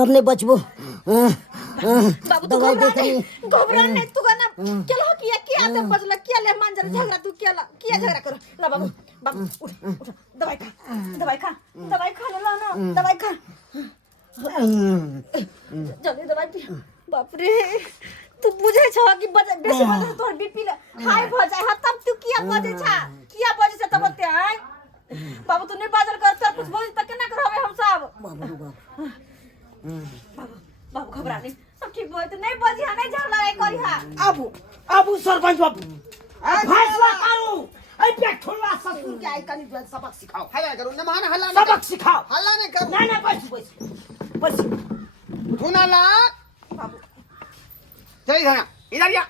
अब नहीं बचबो। बाबू तू दवाई घबरा देते नहीं, नहीं। घबरा नहीं तू ना केला किया ते बजला किया ले मान जरा झगड़ा तू किया झगड़ा करो ला बाबू बाबू उठ उठ दवाई खा दवाई ला ना दवाई खा जल्दी दवाई पी। बाप रे तू बुझे छ कि बेसी बजे तोर बीपी हाई भ जाय ह तब तू किया बजे छ तब ते आय बाबू तू नहीं बाजार कर सब कुछ बोल तक ना करबे हम सब बाबू घबरा नहीं सब ठीक होय तो नहीं बजी हा नहीं झगड़ा नहीं करी हा अब सरपंच बाबू फैसला करू। ऐ पे ठोला ससुर के आई कनी सबक सिखाओ। हल्ला करो न मान हल्ला सबक सिखाओ। हल्ला नहीं करो ना बस धुना ला बाबू चल धना इधर या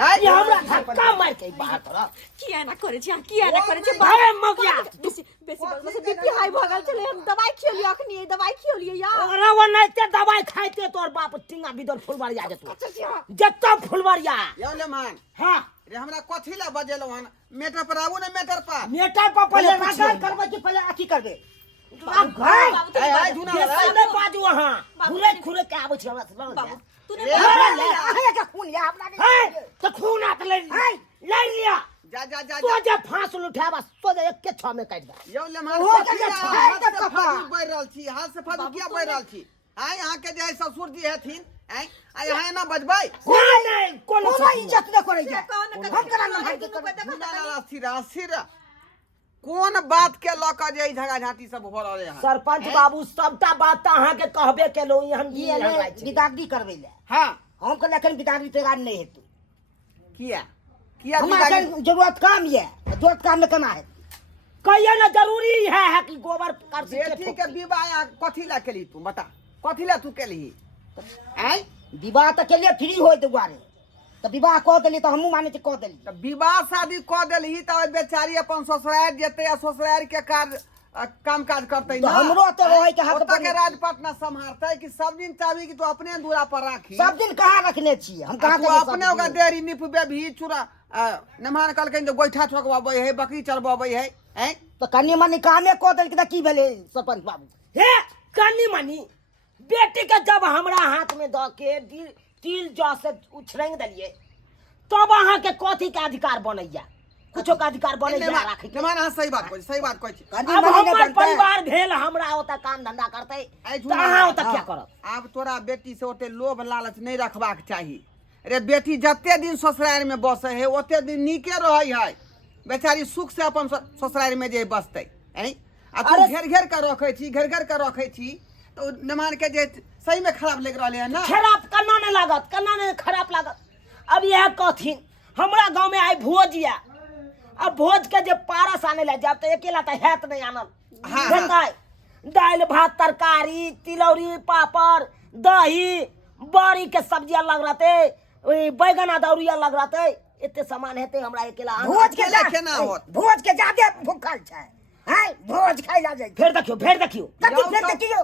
ये हमरा धक्का मार के बाहर कर। किया ना करे छ अरे मगिया बेसी बजे से बीपी हाई भ गेल छले हम दवाई खियो अखनी दवाई खियो या अरे वो नहीं ते दवाई खाइते तोर बाप टिंगा बिदर फुलवारिया जतो जत्ता फुलवारिया यो ले मान हां रे हमरा कथि ला बजेलो हन मेटर पर आबू न मेटर पर नेटा पर पहले प्रचार करबे कि पहले अथी करबे अब घर ए धुना ला सामने बाजू हां खुरे के आबै छ हमरा बाबू तूने अरे का खून या अपना है तो खून आत ले लिया जा तो जब फांस उठा बस तो एक के छ में काट दे। यो ले मान हो कथि गया ला छाई हाथ तक से कपा। फादू बैर रहल छी हाथ से फादू किया बैर रहल छी आय यहां के जे ससुर जी हेथिन आय यहां ना बजबै कोनो इज्जत न करे हम करा न धुना ला सिर कोन बात के ल क जे झगड़ा झांटी सब हो रहले हन सरपंच बाबू सबटा बात अहाँ के कहबे केलो हम बिदागरी करबे ले हां हम कहले एखन बिदागरी तैयार नहीं हेतु किया हमरा जरूरत काम ये जरूरत काम में केना है कहियो ना जरूरी है कि गोबर कर बेटी के विवाह कथि ला केली तू बता कथि ला तू केली आय विवाह तो के लिए फ्री होय दुआरे तो विवाह कह देली तो हमहू माने कह देली त विवाह शादी क देलही त बेचारी अपन ससुराल जेते या ससुराल के काम काज करते तो हमरो तो रहे के हक के राजपटना संभालते कि सब दिन चाहबी कि तू अपने दूरा पर राखी सब दिन कहाँ रखने छी हम कहाँ तू अपने ओका देरी निपबे भी चूरा नमान कल के गोइठा ठोकवाबै है बकरी चरवाबै है हैं तो कन्नी मनी कामे कह देली कि की भेले सरपंच बाबू हे कन्नी मनी बेटी के जब हमरा हाथ में द के तिल जौ से उछरंग दलिए तब अहाँ के कथी के अधिकार बनैया कुछो का अधिकार बनैया राखे के नमान हां सही बात कहै छी अब हमर परिवार भेल हमरा ओता काम धंधा करते त अहाँ ओता क्या करब अब तोरा बेटी से ओते लोभ लालच नहीं रखबाक चाही रे बेटी जत्ते दिन ससुराल में बसे है ओते दिन नीके रहै है बेचारी सुख से अपन ससुराल में जे बसते हैं आ तू घेर के रखै छी तो नमान के जे सही में खराब लग रहले है ना खराब कन्ना नहीं लागत कन्ना नहीं खराब लागत। अब यह कथिन हमरा गांव में आई भोजिया अब भोज के जे पारस आने ले जाब तो अकेला तो हैत नहीं आनल दाल भात तरकारी तिलौरी पापड़ दही बड़ी के सब्जी अलग रहते बैगन अदौरी अलग रहते इतने सामान हेते हमरा अकेला भोज के केना होत भोज के जादे भूखल छै है भोज खाइ ला जाय फिर देखियो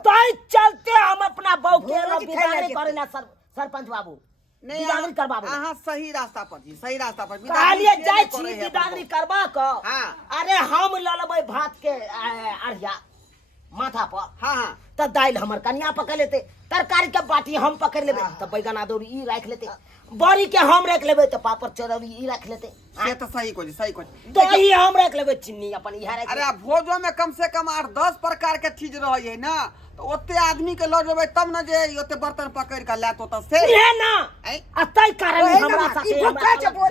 तो चलते हम अपना बहू के विदाई करे ला सरपंच बाबू नहीं विदाई करबाबू अहाँ सही रास्ता पर छी सही रास्ता पर कालिए जाय छी विदाई करबा क हां अरे हम ल लेबै भात के अरिया माथा पर हां त दाल हमर कन्या पकड़ लेते तरकारी के बाटी हम पकड़ लेबै त बैगन अदौरी ई राख लेते बड़ी के हम रख लेबै त पापड़ चरौरी ई रख लेते से तो सही कोई दही हम रख लेबै चिन्नी अपन इहा रख अरे भोजो में कम से कम 8-10 प्रकार के चीज रहै है ना तो ओते आदमी के ल जेबै तब न जे ओते बर्तन पकड़ के लात ओत से है ना अतै कारण हमरा साथे ई भूखल छै भोज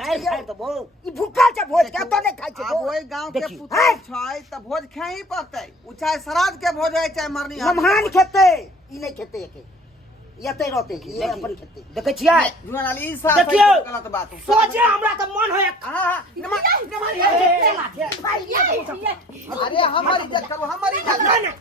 ई भूखल छै भोज के तो नहीं खाइ छै अब ओइ गांव के पुतल छै त भोज खाइ पड़तै उ चाहे श्राद्ध के भोज है चाहे मरनी मेहमान खेते ई नहीं खेते एके यते रहते ये अपन खेते देखे छियै जुआन अली ई साथ देखियो गलत बात सोचे हमरा त मन होय हां अरे हमारी इज्जत करो हमारी इज्जत नहीं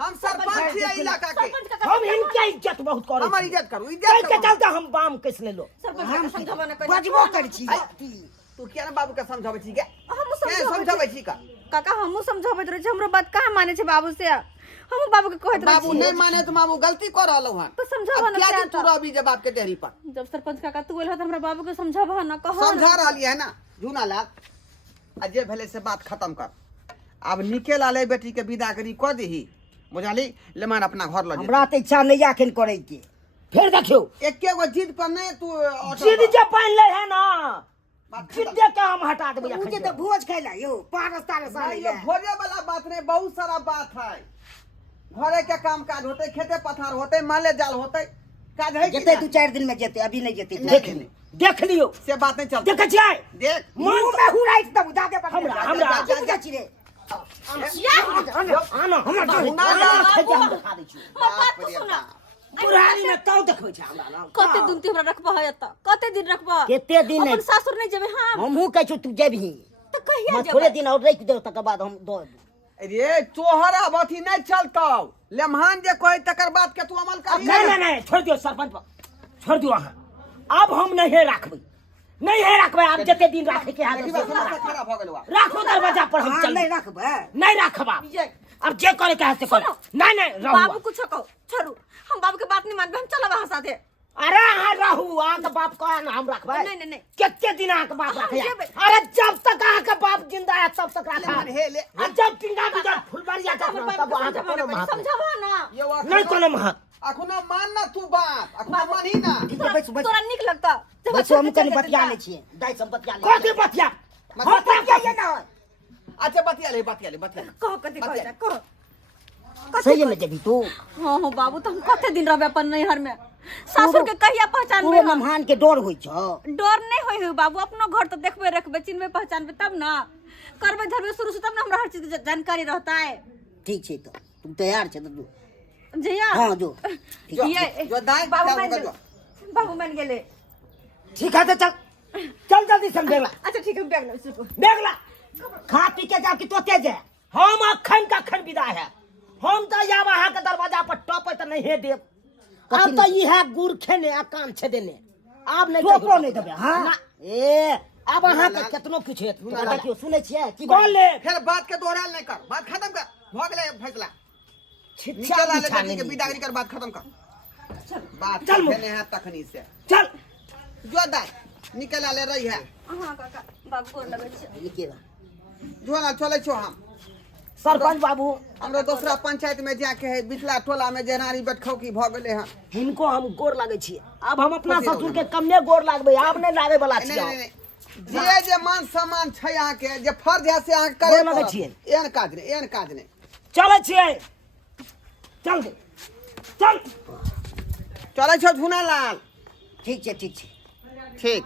हम सरपंच छियै इलाका के हम इनके इज्जत बहुत करे हमारी इज्जत करो के चलते हम बाम कैस ले लो सरपंच समझावा ना बजबो कर छी तू किया ना बाबू के समझाबै छी के हम समझाबै छी का काका हमहू समझाबैत रहे हमरो बात कहाँ माने छै बाबू से हम बाबू के कहत रहे बाबू नहीं माने तो बाबू गलती कर रहलो हन तो समझावा ना क्या तू रवि जब बाप के देहरी पर जब सरपंच काका तू एलह त हमरा बाबू के समझावा ना कहो समझा रहली है ना झूना लाल अजय भेले से बात खत्म कर अब निके लाले बेटी के विदा करी क देही बुझाली लेमान अपना घर ल हमरा तऽ इच्छा नहीं अखन करे के फिर देखियो एके गो जिद पर नहीं तू जिद जे पान ले है ना जिद के हम हटा देबे मुझे तो भोज खैला यो पारस तारस आने ये भोजे वाला बात नहीं, बहुत सारा बात है। घरे के काम काज होते, खेते पथार होते, माले जाल होते, काज है कि जेते ना? 2-4 दिन में जेते, अभी नहीं जेते। देख लियो से बात नहीं चलती। देख जाए देख मुंह में हुराई तब जाके हमरा जा जा चिरे आना हमरा खेते हम दिखा दै छी बात तो सुना बुढ़ारी में तौ देखबै छै हमरा नाम कते दिन हमरा रखबा है एत कते दिन रखबा केते दिन अपन सासुर नहीं जेबे हम हमहू कह छु तू जेबही त कहिया मैं जेबे थोड़े दिन और रख दे तकर बाद हम दो अरे तोहरा अथी नहीं चलतौ, लेमहान जे कहे तकर बात के तू अमल कर। नहीं छोड़ दियो सरपंच छोड़ दियो अहाँ अब हम नहीं रखबै अब जते दिन राखे के हाथ खराब हो गेलवा। राखो दरवाजा पर हम चल नहीं रखबे नहीं रखबा अब जे करे के हाथ से कर नहीं रहू बाबू कुछ कहो छोड़ू हम बाबू के बात नहीं मानबे हम चलब वहां साथे अरे हाँ रहू आके बाप का ना हम रखबै नहीं कितने दिन आके बाप हम रखे जेबै। अरे जब तक आके बाप जिंदा है तब तक रखा हे ले और जब पिंगा बिजर फुलबरिया तक तब आके कोनो महत्व समझावा ना ये नहीं कोनो महत्व अखनो मान ना तू बात, अखनो मानी ना। ठीक है बस तोरा निक लगता बस हम कनी बतिया ले छिए दाई सब बतिया ले कथी बतिया होता क्या ये ना अच्छा बतिया ले कहो कते कहो कहो सही में जेबी तू हां बाबू तो हम कते दिन रहबे अपन नैहर में सासुर के कहिया पहचान पूरे मेहमान के डर होई छ डर नहीं होई हो बाबू अपनो घर तो देखबे रखबे चिन्हबे पहचानबे तब ना करबे धरबे शुरू से तब ना हमरा हर चीज की जानकारी रहता है ठीक छै तो तुम तैयार छ तो जया हां जो ये जो दाई बाबू चल मान कर गेले बाबू मान गेले ठीक है तो चल जल्दी से बेगला अच्छा ठीक है बैग लो इसको बेगला खा पी के जाओ कि तो तेज है हम अखन का अखन विदा है हम तो या वहां के दरवाजा पर टॉप तो नहीं देब अब तो ये है गुड़ खेने आ कान छे देने अब नहीं टोपो नहीं देबे हां ए अब वहां के कितनो कुछ है तोरा देखियो सुनै छियै की बोल ले फिर बात के दोहराल नहीं कर, बात खत्म कर, हो गेले फैसला। छिछा निकल आले बिछा बेटी के ले विदागरी कर, बात खत्म कर। बात चल मुझ। कहने है तखनी से चल जो दाई निकल आले रही है हां काका बाबू गोर लगे छै ये के जो ना चले छो हम सरपंच बाबू हमरा दूसरा पंचायत में जाके है बिचला टोला में जेनारी बैठखौकी भ गेले हैं। इनको हम गोर लागे छी अब हम अपना ससुर के कम्मे गोर लागबे अब नहीं लागे वाला छी नहीं जे मान सम्मान छै अहाँ के जे फर्ज है से अहाँ गोर करे लगै पड़त। छियै। एहन काज नहीं चले छिए चल दे चल चले छो झुना लाल ठीक छै ठीक।